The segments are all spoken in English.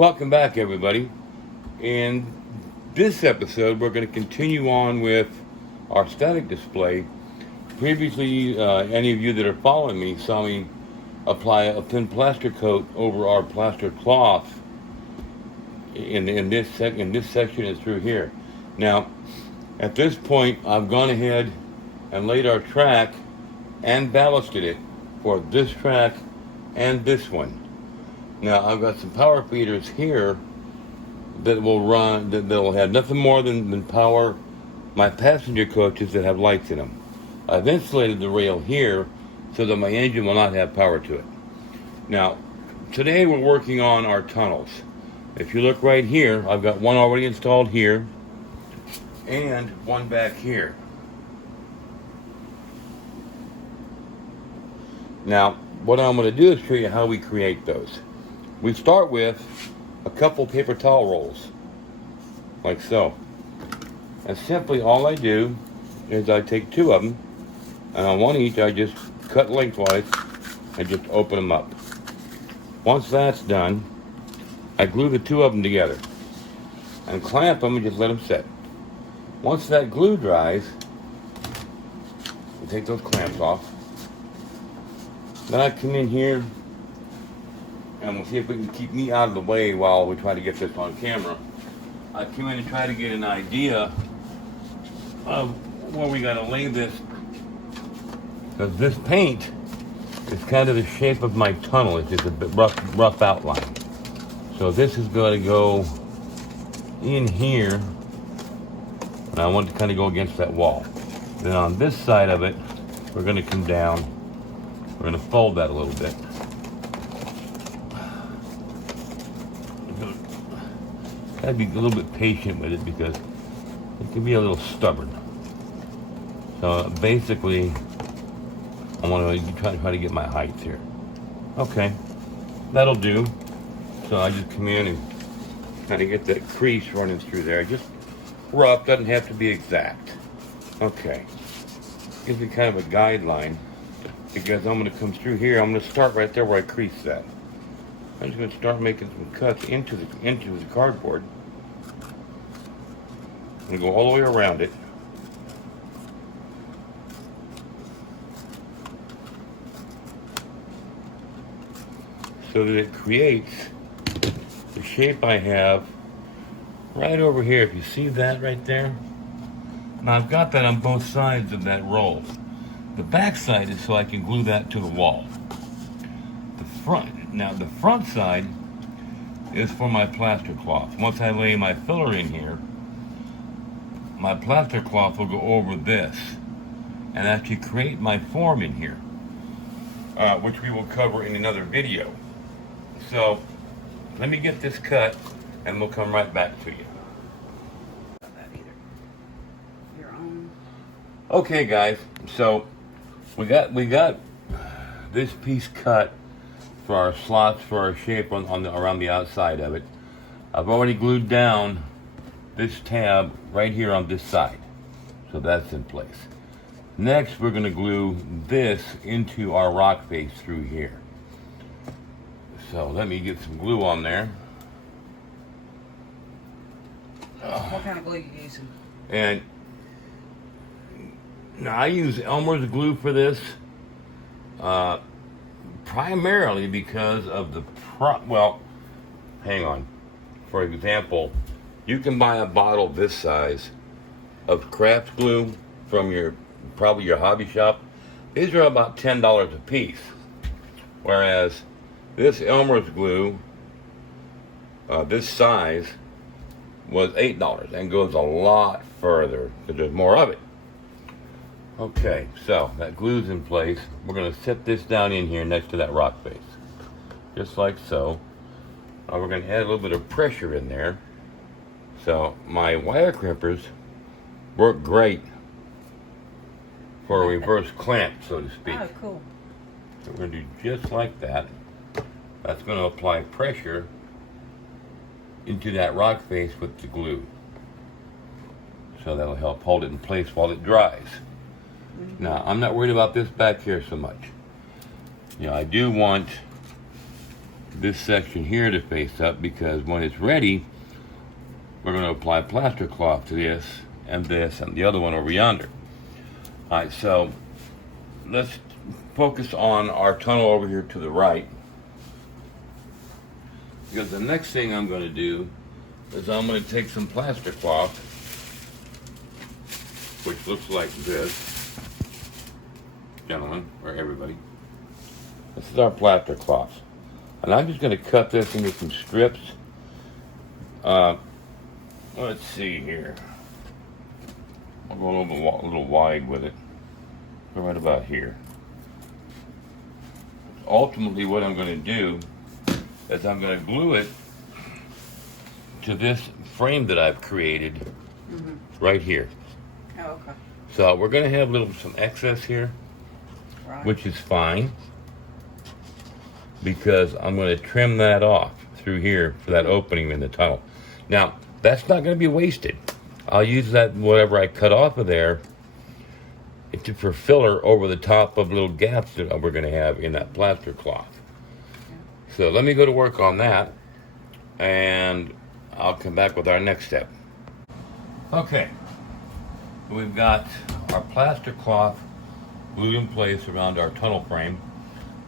Welcome back, everybody. In this episode, we're going to continue on with our static display. Previously, any of you that are following me saw me apply a thin plaster coat over our plaster cloth in this section and through here. Now, at this point, I've gone ahead and laid our track and ballasted it for this track and this one. Now, I've got some power feeders here that will run, that'll have nothing more than power my passenger coaches that have lights in them. I've insulated the rail here so that my engine will not have power to it. Now, today we're working on our tunnels. If you look right here, I've got one already installed here and one back here. Now, what I'm going to do is show you how we create those. We start with a couple paper towel rolls, like so. And simply all I do is I take two of them, and on one each I just cut lengthwise and just open them up. Once that's done, I glue the two of them together and clamp them and just let them sit. Once that glue dries, I take those clamps off. Then I come in here and we'll see if we can keep me out of the way while we try to get this on camera. I come in and try to get an idea of where we gotta lay this, because this paint is kind of the shape of my tunnel. It's just a bit rough outline. So this is going to go in here, and I want to kind of go against that wall. Then on this side of it, we're going to come down. We're going to fold that a little bit. Gotta be a little bit patient with it because it can be a little stubborn. So basically, I want to try to get my height here. Okay, that'll do. So I just come in and kind of get that crease running through there. Just rough, doesn't have to be exact. Okay, gives me kind of a guideline because I'm going to come through here. I'm going to start right there where I creased that. I'm just going to start making some cuts into the cardboard. I'm going to go all the way around it. So that it creates the shape I have right over here. If you see that right there. Now I've got that on both sides of that roll. The back side is so I can glue that to the wall. The front side is for my plaster cloth. Once I lay my filler in here, my plaster cloth will go over this and actually create my form in here, which we will cover in another video. So let me get this cut and we'll come right back to you. Okay guys, so we got this piece cut for our slots for our shape around the outside of it. I've already glued down this tab right here on this side, so that's in place. Next we're going to glue this into our rock face through here. So let me get some glue on there. What kind of glue are you using? And now I use Elmer's glue for this, primarily because of the well, hang on. For example, you can buy a bottle this size of craft glue from probably your hobby shop. These are about $10 a piece, whereas this Elmer's glue, this size, was $8 and goes a lot further because there's more of it. Okay, so that glue's in place. We're going to set this down in here next to that rock face, just like so. We're going to add a little bit of pressure in there. So my wire crimpers work great for a reverse clamp, so to speak. Oh, cool. So we're going to do just like that. That's going to apply pressure into that rock face with the glue. So that'll help hold it in place while it dries. Now, I'm not worried about this back here so much. You know, I do want this section here to face up, because when it's ready, we're going to apply plaster cloth to this and the other one over yonder. Alright, so let's focus on our tunnel over here to the right, because the next thing I'm going to do is I'm going to take some plaster cloth, which looks like this, gentlemen, or everybody. This is our plaster cloth, and I'm just going to cut this into some strips. Let's see here. I'll go a little wide with it. Go right about here. Ultimately, what I'm going to do is I'm going to glue it to this frame that I've created right here. Oh, okay. So we're going to have some excess here, Right. which is fine, because I'm going to trim that off through here for that opening in the tunnel. Now, that's not going to be wasted. I'll use that, whatever I cut off of there, for filler over the top of little gaps that we're going to have in that plaster cloth. Yeah. So let me go to work on that, and I'll come back with our next step. Okay, we've got our plaster cloth glued in place around our tunnel frame.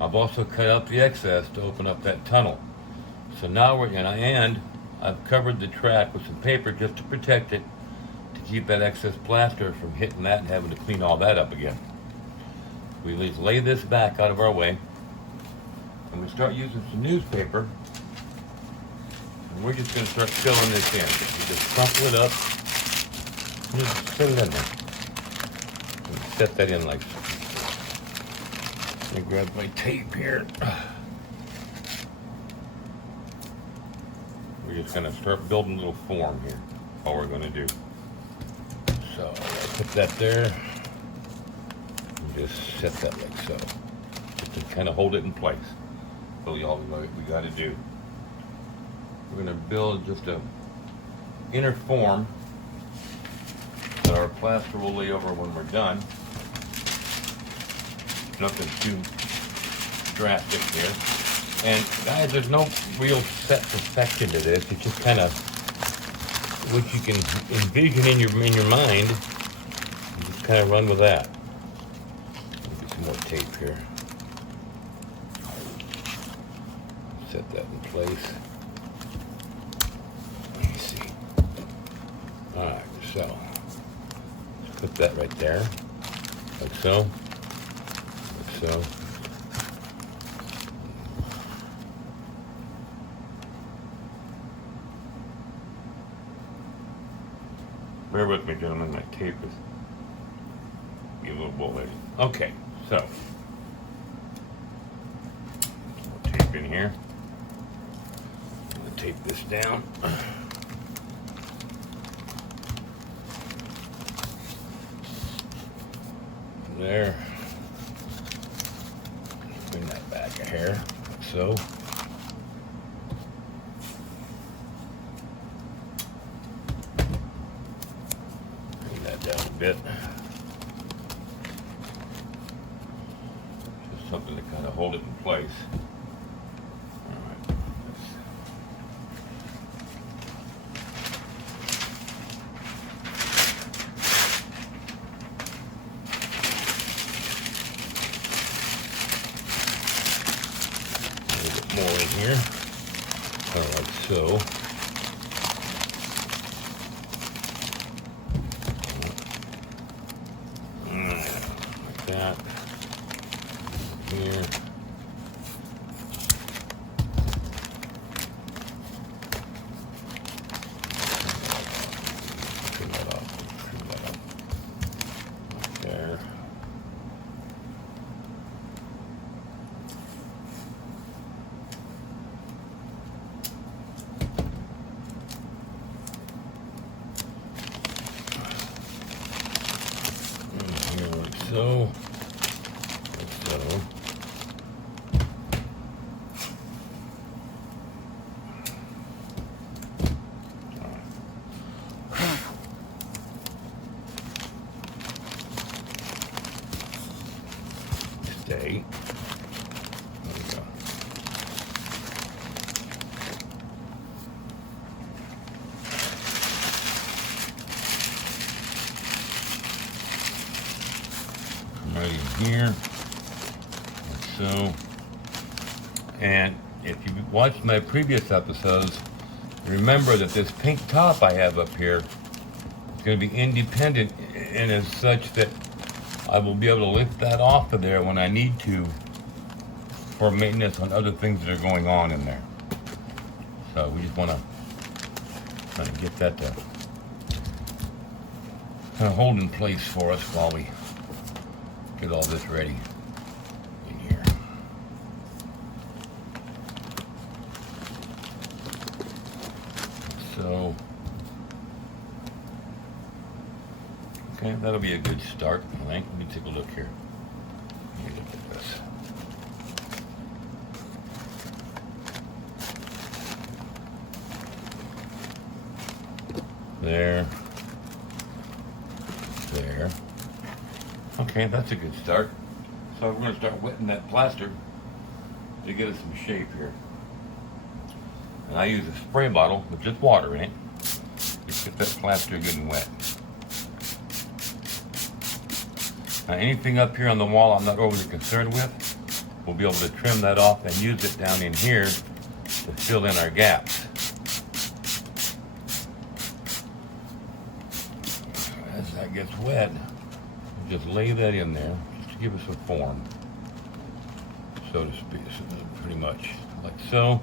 I've also cut out the excess to open up that tunnel. So now we're in, and I've covered the track with some paper just to protect it, to keep that excess plaster from hitting that and having to clean all that up again. We lay this back out of our way, and we start using some newspaper, and we're just going to start filling this in. We just crumple it up, and just set it in there. And set that in like so. Let me grab my tape here. We're just going to start building a little form here, all we're going to do. So I'll put that there, and just set that like so, just to kind of hold it in place. Really all we got to do. We're going to build just a inner form that our plaster will lay over when we're done. Nothing too drastic here. And guys, there's no real set perfection to this. It's just kind of what you can envision in your mind. You just kind of run with that. Get some more tape here. Set that in place. Let me see. All right, so let's put that right there, like so, like so. Bear with me, gentlemen, my tape is a little bullheaded. Okay, so, more tape in here. I'm going to tape this down. There. Bring that back a hair, like so. Down a bit. Just something to kind of hold it in place. All right. A little bit more in here. Kind of like so. That here. Trim that off. Trim that up. Right there. here, like so. And if you watched my previous episodes, remember that this pink top I have up here is going to be independent, and as such that I will be able to lift that off of there when I need to for maintenance on other things that are going on in there. So we just want to kind of get that to kind of hold in place for us while we get all this ready in here. So, okay, that'll be a good start, I think. Let me take a look here. Let me look at this. There. There. Okay, that's a good start. So we're going to start wetting that plaster to get us some shape here. And I use a spray bottle with just water in it to get that plaster good and wet. Now anything up here on the wall I'm not overly concerned with, we'll be able to trim that off and use it down in here to fill in our gaps. As that gets wet, just lay that in there just to give us a form, so to speak, so pretty much like so.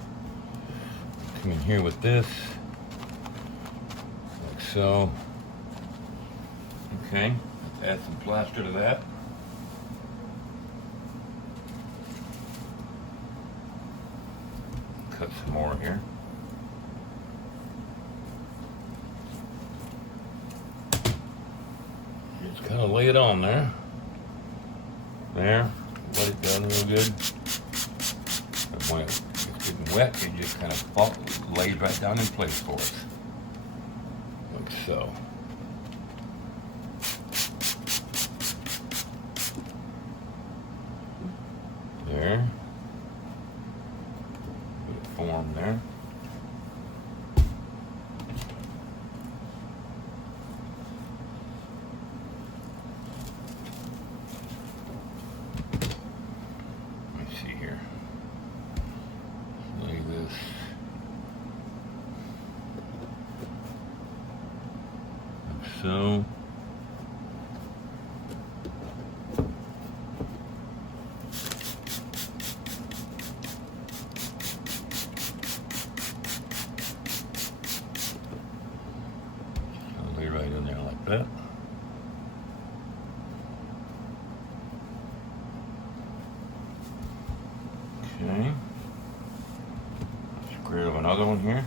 Come in here with this, like so. Okay, let's add some plaster to that. Cut some more here. Just kind of lay it on there. There, let it down real good. And when it's getting wet, it just kind of lays right down in place for us, like so. There. Put a form there. Let me see here. Lay this. Like so. Right in there like that. Okay. Let's grab another one here.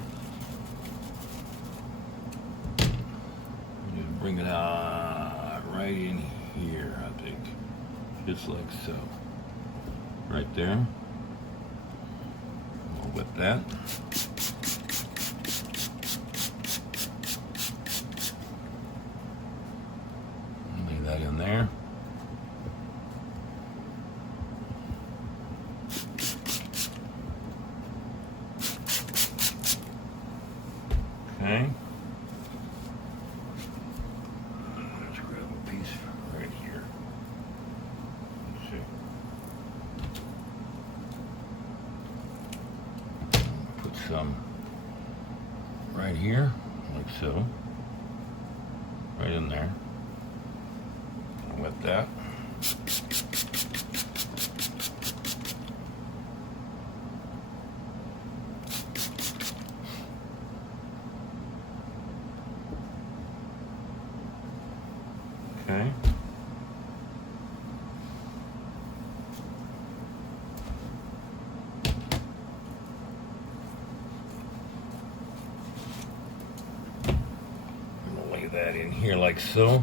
Just bring it out right in here, I think. Just like so. Right there. We'll wet that. That in there. Okay. Let's grab a piece right here. Let's see. Put some right here, like so. Right in there. With that. Okay. I'm gonna lay that in here like so.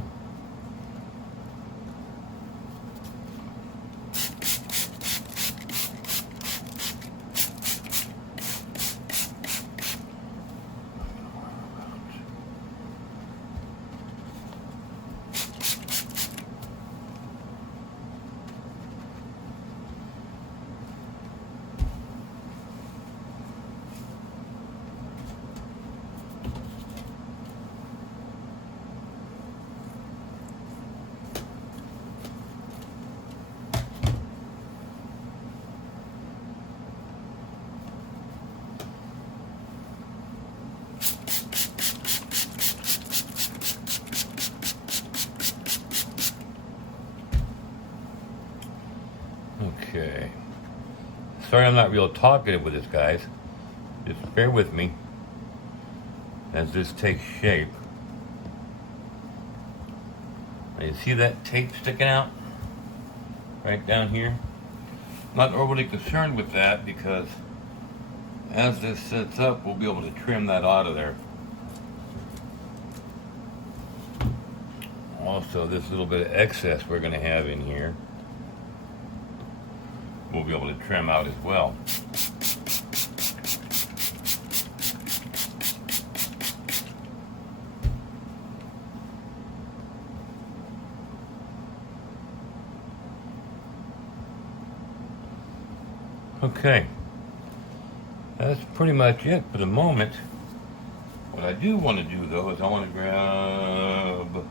Sorry I'm not real talkative with this, guys. Just bear with me as this takes shape. Now you see that tape sticking out right down here? Not overly concerned with that because as this sets up, we'll be able to trim that out of there. Also, this little bit of excess we're going to have in here, we'll be able to trim out as well. Okay, that's pretty much it for the moment. What I do want to do though is I want to grab a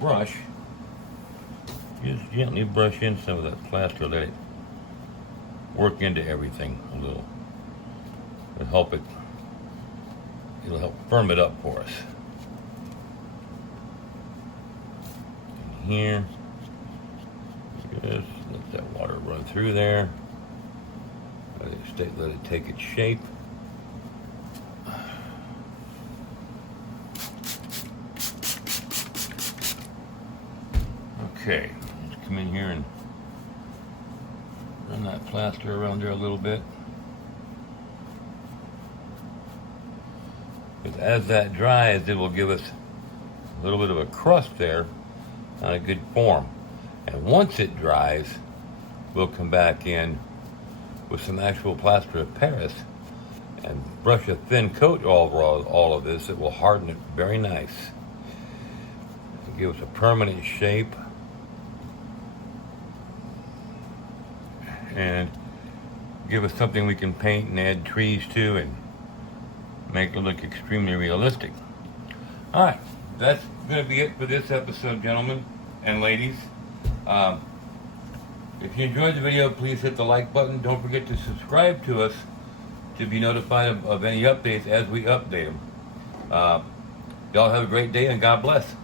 brush, just gently brush in some of that plaster, let it work into everything a little. It'll help firm it up for us. And here, just let that water run through there. Let it take its shape. Okay, let's come in here and run that plaster around there a little bit. Because as that dries, it will give us a little bit of a crust there on a good form. And once it dries, we'll come back in with some actual plaster of Paris and brush a thin coat over all of this. It will harden it very nice. It'll give us a permanent shape and give us something we can paint and add trees to and make it look extremely realistic. All right, that's going to be it for this episode, gentlemen and ladies. If you enjoyed the video, please hit the like button. Don't forget to subscribe to us to be notified of any updates as we update them. Y'all have a great day and God bless.